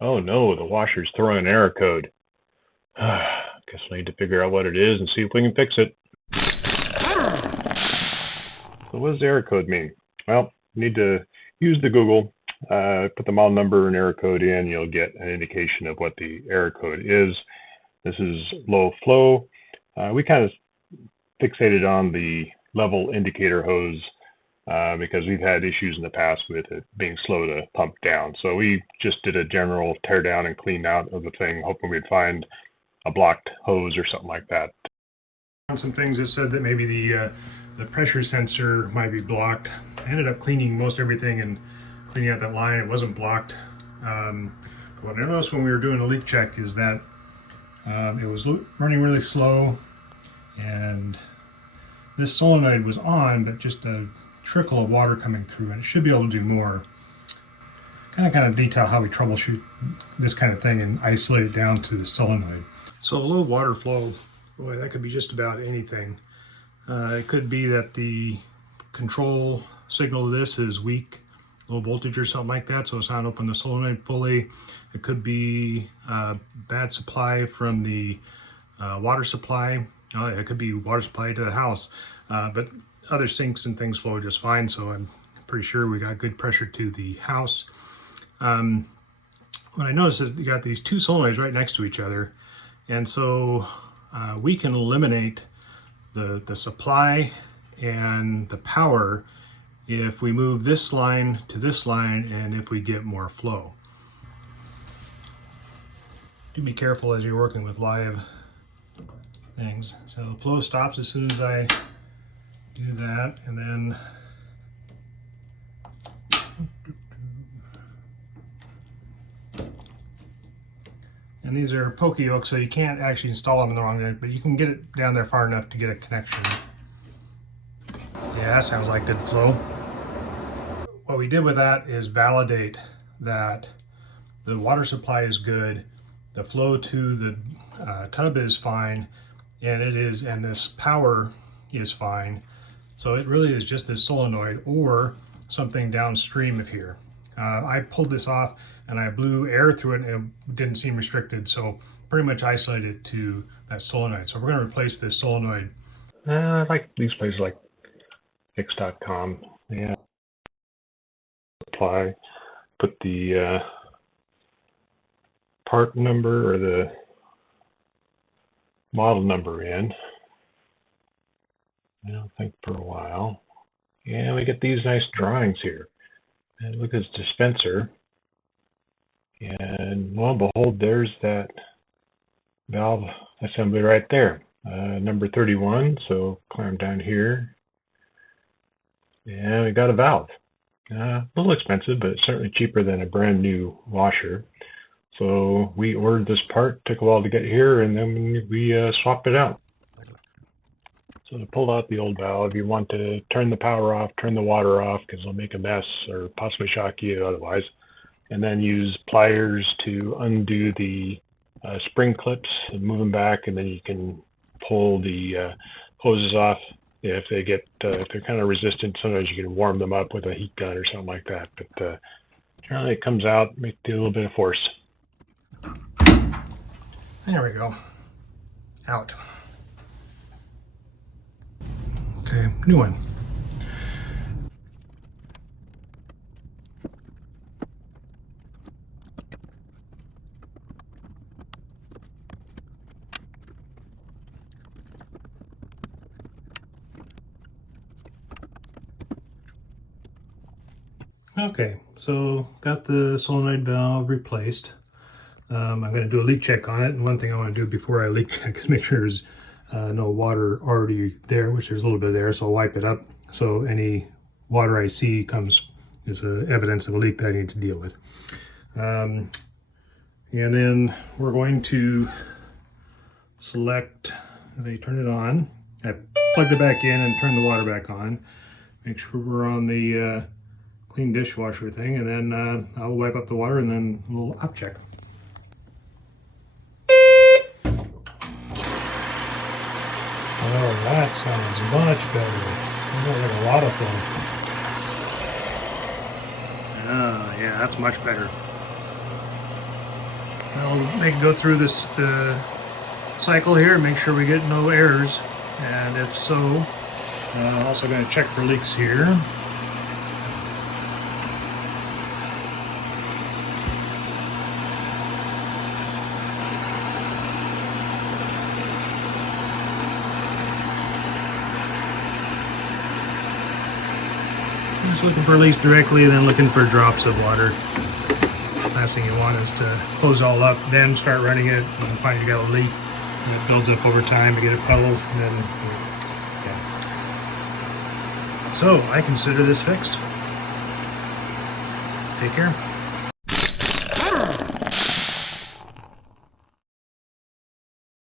Oh no, the washer's throwing an error code. Guess we need to figure out what it is and see if we can fix it. So what does the error code mean? Well, you need to use the Google, put the model number and error code in, you'll get an indication of what the error code is. This is low flow. We kind of fixated on the level indicator hose because we've had issues in the past with it being slow to pump down. So we just did a general tear down and clean out of the thing, hoping we'd find a blocked hose or something like that. On some things that said that maybe the pressure sensor might be blocked. I ended up cleaning most everything and cleaning out that line. It wasn't blocked. What I noticed when we were doing a leak check is that it was running really slow, and this solenoid was on, but just a trickle of water coming through, and it should be able to do more. Kind of detail how we troubleshoot this kind of thing and isolate it down to the solenoid. So low water flow, boy, that could be just about anything. It could be that the control signal of this is weak, low voltage or something like that, so it's not open the solenoid fully. It could be bad supply from the water supply. It could be water supply to the house, but other sinks and things flow just fine, so I'm pretty sure we got good pressure to the house. What I noticed is you got these two solenoids right next to each other, and so we can eliminate the supply and the power if we move this line to this line and if we get more flow. Do be careful as you're working with live things. So the flow stops as soon as I do that, and then and these are pokey hooks, so you can't actually install them in the wrong way, but you can get it down there far enough to get a connection. Yeah, that sounds like good flow. What we did with that is validate that the water supply is good, the flow to the tub is fine, and this power is fine. So it really is just this solenoid or something downstream of here. I pulled this off and I blew air through it and it didn't seem restricted, so pretty much isolated to that solenoid. So we're going to replace this solenoid. I like these places like fix.com. Yeah. Apply, put the part number or the model number in. I don't think for a while. Yeah, we get these nice drawings here. And look at this dispenser. And lo and behold, there's that valve assembly right there. Number 31, so climb down here. And we got a valve. A little expensive, but certainly cheaper than a brand new washer. So we ordered this part, took a while to get here, and then we swapped it out. So to pull out the old valve, you want to turn the power off, turn the water off, because it'll make a mess or possibly shock you otherwise. And then use pliers to undo the spring clips and move them back, and then you can pull the hoses off. If they get, if they're kind of resistant, sometimes you can warm them up with a heat gun or something like that. But generally it comes out, make a little bit of force. There we go. Out. Okay, new one. Okay, so got the solenoid valve replaced. I'm going to do a leak check on it, and one thing I want to do before I leak check is make sure there's no water already there, which there's a little bit there, so I'll wipe it up. So any water I see is evidence of a leak that I need to deal with. And then we're going to select, they turn it on. I plugged it back in and turned the water back on. Make sure we're on the clean dishwasher thing, and then I'll wipe up the water and then we'll up check. Oh, that sounds much better. That looks like a lot of fun. Oh, yeah, that's much better. I'll go through this cycle here and make sure we get no errors, and if so, I'm also going to check for leaks here. Just looking for leaks directly, and then looking for drops of water. Last thing you want is to hose all up, then start running it, and find you got a leak, and it builds up over time to get a puddle, and then, yeah. So, I consider this fixed. Take care.